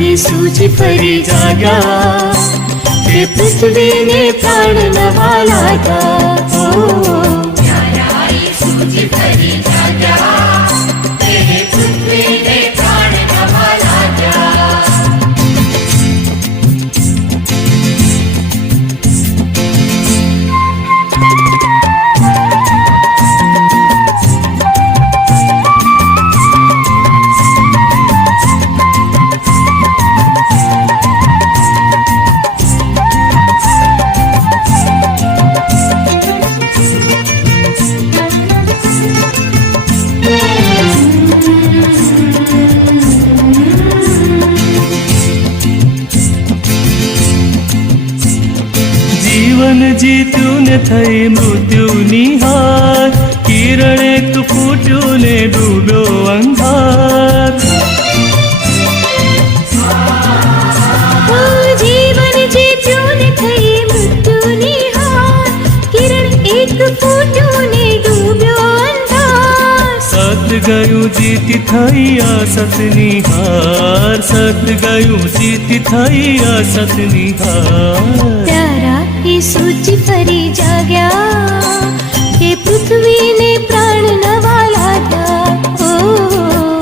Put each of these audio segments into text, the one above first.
ઈસુજી ફરી જાગ્યા, કે પૃથ્વીને પ્રાણ નવા લાગ્યા. પ્યારા ઈસુજી ફરી જાગ્યા, તે પૃથ્વીને પ્રાણ નવા લાગ્યા. જીવન જીત્યું ને થઈ મૃત્યુની હાર, કિરણ એક ફૂટ્યું ને ડૂબ્યો અંધાર. ઓ જીવન જીત્યું ને થઈ મૃત્યુની હાર, કિરણ એક ફૂટ્યું ને ડૂબ્યો અંધાર. સત ગયું જીતી થઈ અસતની હાર, સત ગયું જીતી થઈ અસતની હાર. પ્યારા ઈસુજી ફરી જાગ્યા, કે પૃથ્વીને પ્રાણ નવા લાગ્યા.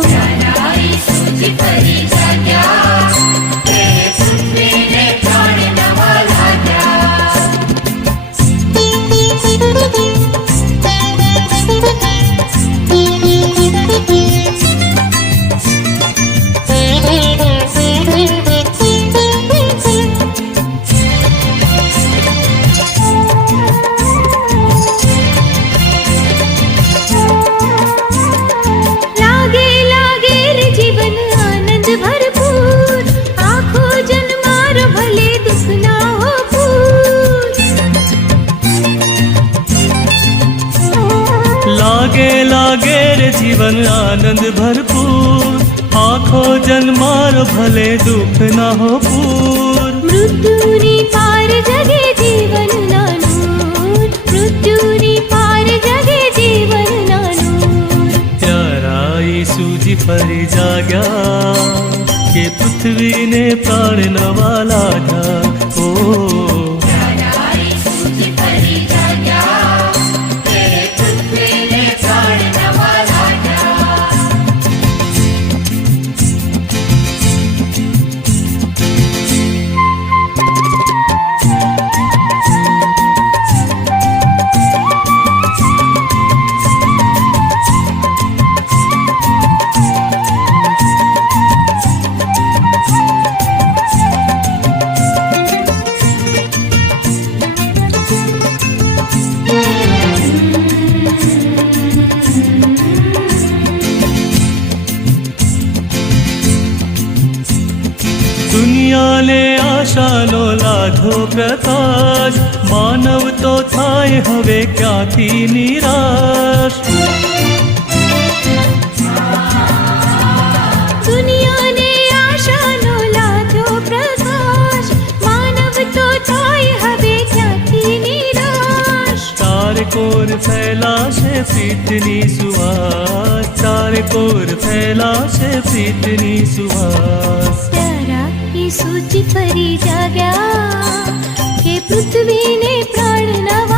પ્યારા ઈસુજી ફરી જાગ્યા, તે પૃથ્વીને પ્રાણ નવા લાગ્યા. લાગે લાગે રે જીવન આનંદ ભરપૂર, આખો જન્માર ભલે દુઃખ ના હો પૂર. લાગે લાગે રે જીવન આનંદ ભરપૂર, આખો જન્માર ભલે દુઃખ ના હો પૂર. મૃત્યુની પાર જગે જીવન ના નૂર, મૃત્યુની પાર જગે જીવન ના નૂર. પ્યારા ઈસુજી ફરી જાગ્યા, કે પૃથ્વીને પ્રાણ નવા લાગ્યા. પ્યારા ઈસુજી ફરી જાગ્યા, તે પૃથ્વીને પ્રાણ નવા લાગ્યા. દુનિયાને આશાનો લાધો પ્રકાશ, માનવ તો થાય હવે ક્યાંથી નિરાશ. દુનિયાને આશાનો લાધો પ્રકાશ, માનવ તો થાય હવે ક્યાંથી નિરાશ. ચારે કોર ફેલાશે પ્રીતની સુવાસ, ચારે કોર ફેલાશે પ્રીતની સુવાસ. પ્યારા ઈસુજી ફરી જાગ્યા, કે પૃથ્વીને પ્રાણ નવા